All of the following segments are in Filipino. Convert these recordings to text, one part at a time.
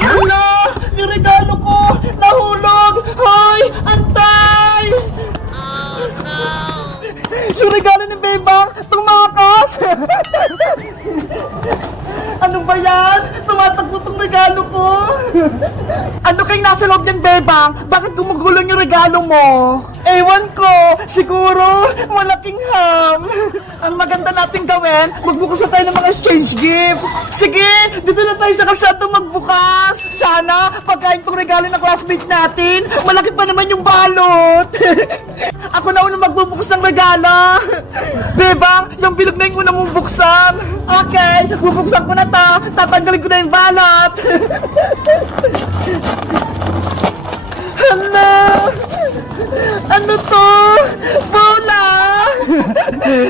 Hala! Yung regalo ko! Nahulog! Hoy! Antay! Oh, no! Yung regalo ni Bebang! Tumakas! Ano ba yan? Tumatakbo tong regalo ko! Ano kayong nasa loob ng Bebang? Bakit gumugulong yung regalo mo? Ewan ko! Siguro, malaking ham! Ang maganda nating gawin, magbukas na tayo ng mga exchange gift! Sige! Dito na tayo sa kalsado magbukas! Sana, pagkain tong regalo ng classmate natin, malaki pa naman yung balot! Ako na unang magbubukas ng regalo! Bebang, yung bilog na yung una mong buksan! Okay, bubuksan ko na to! Tatanggalin ko na yung balot! Hala! Ano to? Bola!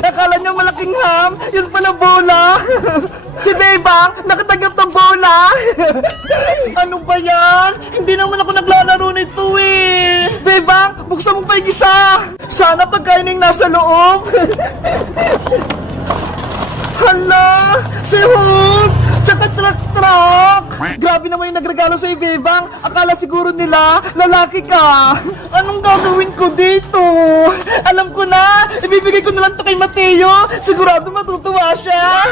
Akala niyo malaking ham, yun pala bola! Si Bebang, nakatanggap ng bola! Ano ba yan? Hindi naman ako naglalaro nito eh! Bebang, buksan mo pa yung isa! Sana pagkain yung nasa loob! Hala! Si Hulk! Tsaka truck! Grabe naman yung nagregalo sa'yo, Bebang! Akala siguro nila, lalaki ka! Anong gagawin ko dito? Alam ko na! Ibibigay ko na lang to kay Mateo! Sigurado matutuwa siya!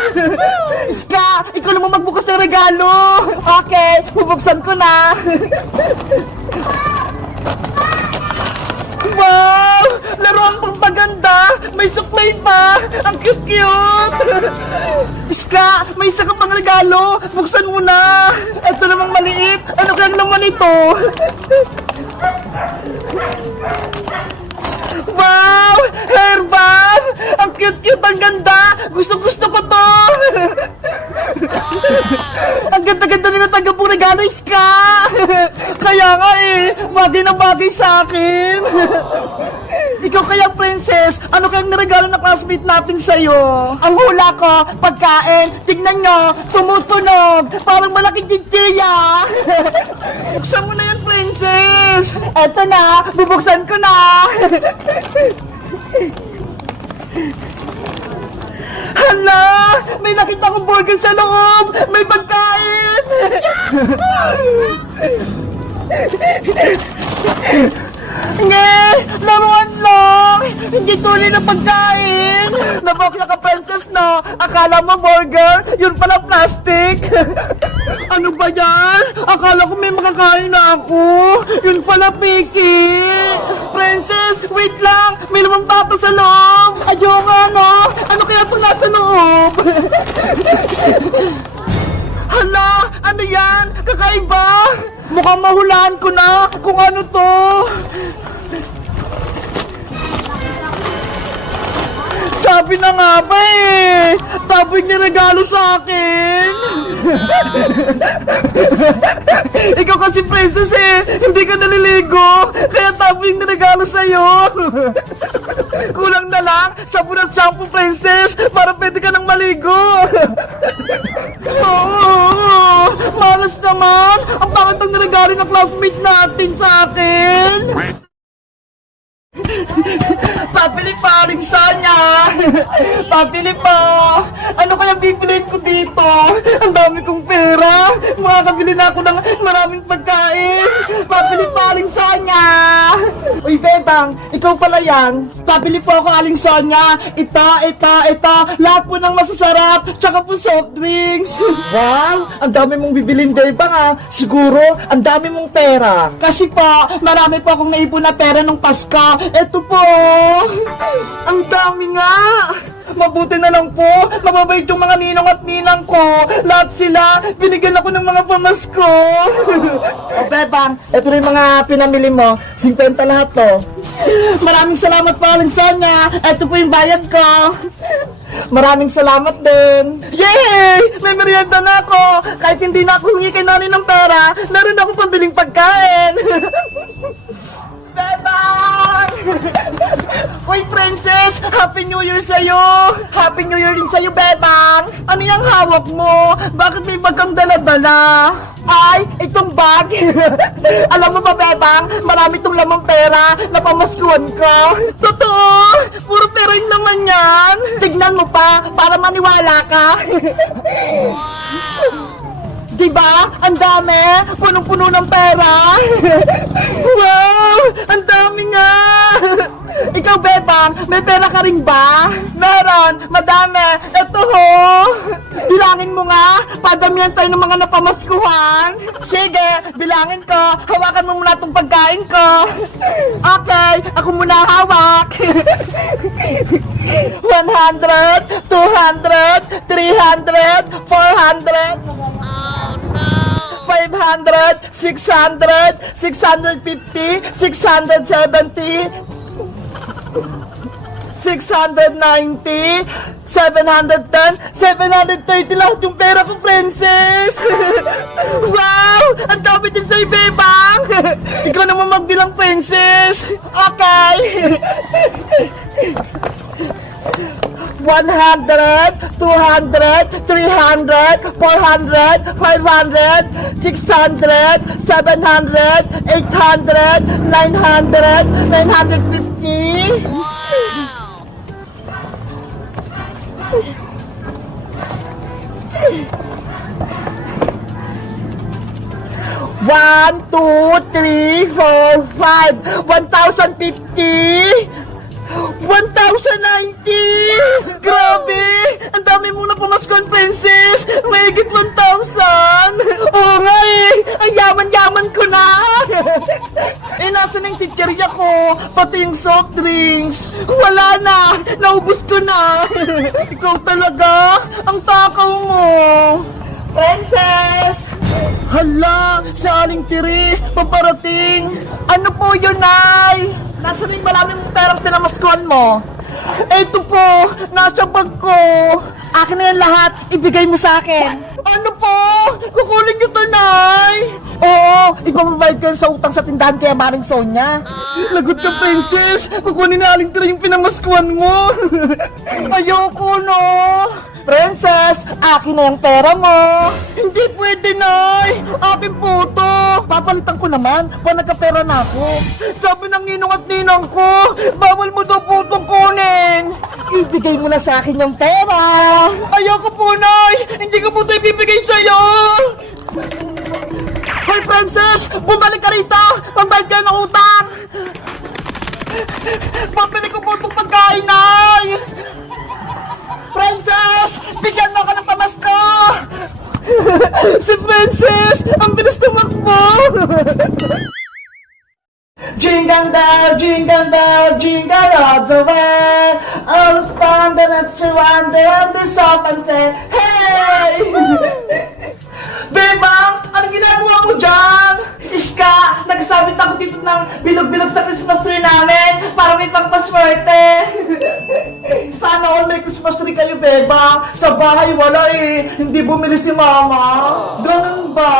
Iska! Ikaw naman magbukas ng regalo! Okay! Bubuksan ko na! Wow! Laruan pang paganda! May suklay pa! Ang cute-cute! Iska! May isa ka pang regalo! Buksan mo na! Ito namang maliit! Ano kayang laman ito? Wow! Hairband! Ang cute-cute! Ang ganda! Gusto-gusto ko to! Ang ganda-ganda nila tanggap mong regalo, Iska! Kaya nga eh! Bagay na bagay sa akin! Ikaw kaya, Princess, ano kayang niregalo na classmate natin sa'yo? Ang hula ko, pagkain, tignan nyo, tumutunog, parang malaking tigtiya. Buksan mo na yan, Princess. Eto na, bubuksan ko na. Hala, may nakita akong burger sa loob, may pagkain. Nge! Laruan lang! Hindi tuloy na pagkain! Nabokla ka, Princess, no? Akala mo burger? Yun pala plastic! Ano ba yan? Akala ko may makakain na ako! Yun pala piki! Princess, wait lang! May lumang tato sa loob! Ayoko, ano? Ano kaya itong nasa loob? Hala! Ano yan? Kakaiba? Mukhang mahulaan ko na kung ano to! Sabi na nga ba eh! Tapos niregalo sa akin! Ikaw kasi, Princess eh! Hindi ka naliligo! Kaya tapos yung niregalo sa'yo! Kulang na lang, sabon at shampoo, Princess! Para pwede ka nang maligo! Oo! Malas naman! Ang pangit ang niregalo ng classmate natin sa akin! Papili pa, Aling Sonia! Papili pa! Ano kaya bibiliin ko dito? Ang dami kong pera! Makakabili na ako ng maraming pagkain! Papili pa, Aling Sonia! Uy, Bebang! Ikaw pala yan! Papili po ako, Aling Sonia! Ito! Lahat po ng masasarap! Tsaka po soft drinks! Wow! Ang dami mong bibilin, Bebang ah! Siguro, ang dami mong pera! Kasi po, marami po akong naipon na pera nung Pasko! Eto po! Ang dami nga! Mabuti na lang po, mababait yung mga ninong at ninang ko. Lahat sila, binigyan ako ng mga pamasko. O Bebang, ito rin mga pinamili mo. 50 lahat to. Maraming salamat po, Aling Sonia. Ito po yung bayad ko. Maraming salamat din. Yay! May merienda na ako. Kahit hindi na ako humingi kay nanay ng pera, meron ako pambiling pagkain. Bebang! Uy, Princess! Happy New Year sa'yo! Happy New Year din sa'yo, Bebang! Ano yung hawak mo? Bakit may bagang dala-dala? Ay, itong bag! Alam mo ba, Bebang? Marami itong lamang pera na pamaskuhan ko. Totoo! Puro pera yung naman yan! Tignan mo pa, para maniwala ka! Di Diba? Ang dami! Punong-puno ng pera! Wow! Ang dami nga! Ikaw, Bebang, may pera ka rin ba? Meron! Madami! Ito ho! Bilangin mo nga! Padamihan tayo ng mga napamaskuhan! Sige! Bilangin ko! Hawakan mo muna itong pagkain ko! Okay! Ako muna hawak! 100, 200, 300, 400, 500, 600, 650, 670, 690, 710, 730 lahat yung pera ko, Princess! Wow! Ang dami din sa'yo, Bebang! Ikaw naman magbilang, Princess! Okay! 100, 200, 300, 400, 500, 600, 700, 800, 900, 950. One, two, three, four, five, 1,050. 1,090! Grabe! Ang dami mong napamaskon, Princess! Mahigit 1,000! Oo nga eh! Ang yaman-yaman ko na! Nasa na yung chichirya ko? Pati yung soft drinks! Wala na! Naubos ko na! Ikaw talaga! Ang takaw mo! Princess! Hala! Sa aling tiri! Paparating! Ano po yun, Nay? Nasaan yung maraming perang pinamaskuhan mo? Eto po, nasa bag ko. Akin na yan lahat, ibigay mo sa akin. Ano po? Kukunin niyo to, Nay? Oo, ipababayad ko yan sa utang sa tindahan kaya Maring Sonia. Lagot ka, Princess. Kukunin na aling tira yung pinamaskuhan mo. Ayoko, no? Princess, akin na yung pera mo. Hindi pwede, Nay. Akin po to. Papalitan ko naman kung nagkapera na ako. Sabi ng ninong at ninang ko, bawal mo daw po itong kunin. Ibigay mo na sa akin yung pera. Ayoko po, Nay. Hindi ko po ito ibibigay sa'yo. Hoy, Princess! Bumalik ka rito! Pambayad ka ng utang! Pabili ko po itong pagkain, Nay! Princess! Bigyan mo ako ng pamasko! Si Princess! Ang bilis tumakbo! Jingle bell, jingle bell, jingle all the way. All the fun that you wonder and the shop and say, hey! Bebang, anong ginagawa mo dyan? Iska, nagsabit ako dito ng bilog-bilog sa Christmas tree namin para may pagpaswerte. Sana all may Christmas tree kayo, Bebang. Sa bahay wala eh. Hindi bumili si Mama. Ganun ba?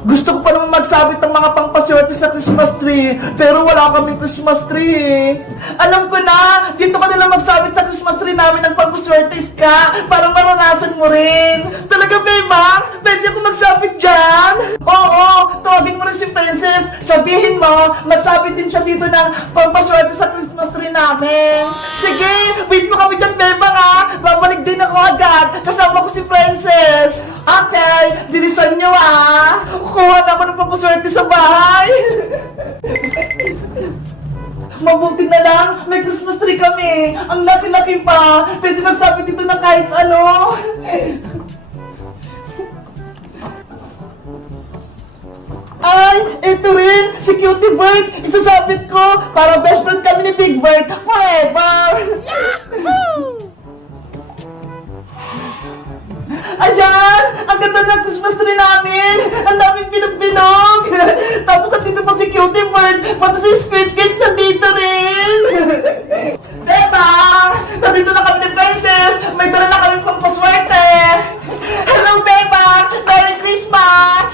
Gusto ko pa naman magsabit ng mga pangpaswerte sa Christmas tree, pero wala kaming Christmas tree. Alam ko na, dito ka nalang magsabit sa Christmas tree namin ng pangpaswerte, Iska, para maranasan mo rin. Talaga, Bebang? Pwede ako magsabit dyan? Oo, tawagin mo rin si Princess. Sabihin mo, magsabit din siya dito ng pangpaswerte sa Christmas tree namin. Sige, wait mo kami dyan, Bebang, ha? Babalik din ako agad. Kasama ko si Princess. Okay, bilisan nyo, ha? Kuha na ako ng papaswerte sa bahay. Mabuti na lang, may Christmas tree kami. Ang laki-laki pa. Pwede magsabit dito ng kahit ano. Ay, ito rin, si Cutie Bird. Isasabit ko para best friend kami ni Big Bird forever. Yahoo! Ayan! Ang ganda ng Christmas tree namin! Ang daming pinog-pinog! Tapos nandito pa si Cutie Bird, pati si Squid Kids nandito rin! Diba? Nandito na kami ni Princess! May dala na kami pang paswerte! Hello, Beba! Merry Christmas!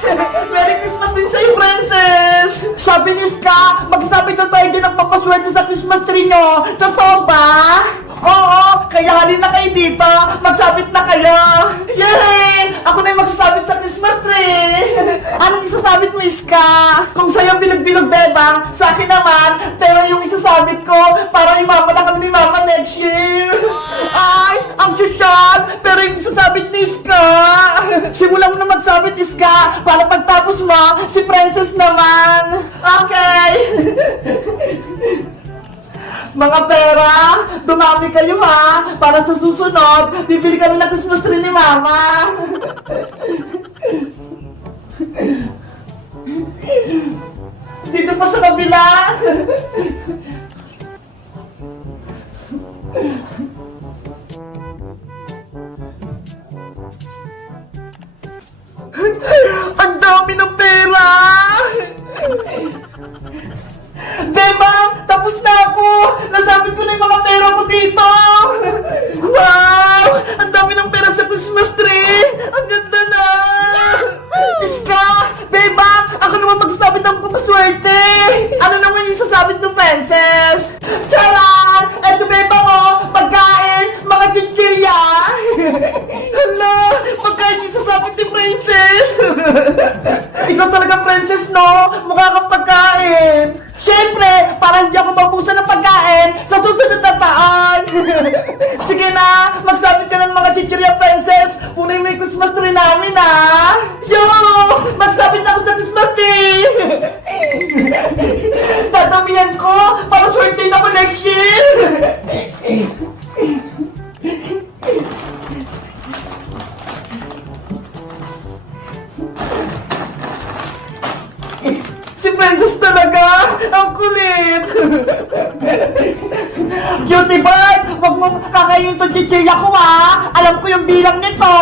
Merry Christmas din sa'yo, Princess! Sabi ni Ska, magsabi na tayo din ng papaswerte sa Christmas tree nyo! Totoo ba? Oo! Kaya halin na kayo dito! Magsabit na kayo! Yay! Ako na yung magsasabit sa Christmas tree! Anong isasabit mo Iska. Kung sa'yo bilog-bilog, Bebang, sa akin naman, pero yung isasabit ko, para imama na kami ni Mama next year. Ay, ang sosyal, pero yung isasabit ni Iska. Simulan mo na magsabit, Iska, para pagtapos mo, si Princess naman. Okay. Mga pera, dumami kayo ha, para sa susunod, bibili kami ng Christmas tree ni Mama. Dito pa sa kabila. Ang dami ng pera! Bebang, tapos na ako! Nasabit ko na yung mga pera ko dito! Wow! Ang dami ng pera sa Christmas tree! Ang ganda na! Iska! Bebang, ako naman magsasabit ng papaswerte! Ano naman yung sasabit ng Princess? Charan! Eto Bebang oh! Pagkain! Mga chichirya! Hala! Pagkain yung sasabit ni Princess! Ikaw talaga Princess no? Mukha kang pagkain! Siyempre, para hindi ako mabusan ng pagkain sa susunod na taon! Sige na, magsabit ka ng mga chichirya, Princess! Punoy mo yung Christmas tree namin, ha! Yo! Magsabit na ako sa Christmas tree! Dadamihan ko para swerte na ako next year! Si Princess talaga! Ang kulit! Cutie bird! Huwag mo kakainin itong chichirya ko ha! Alam ko yung bilang nito!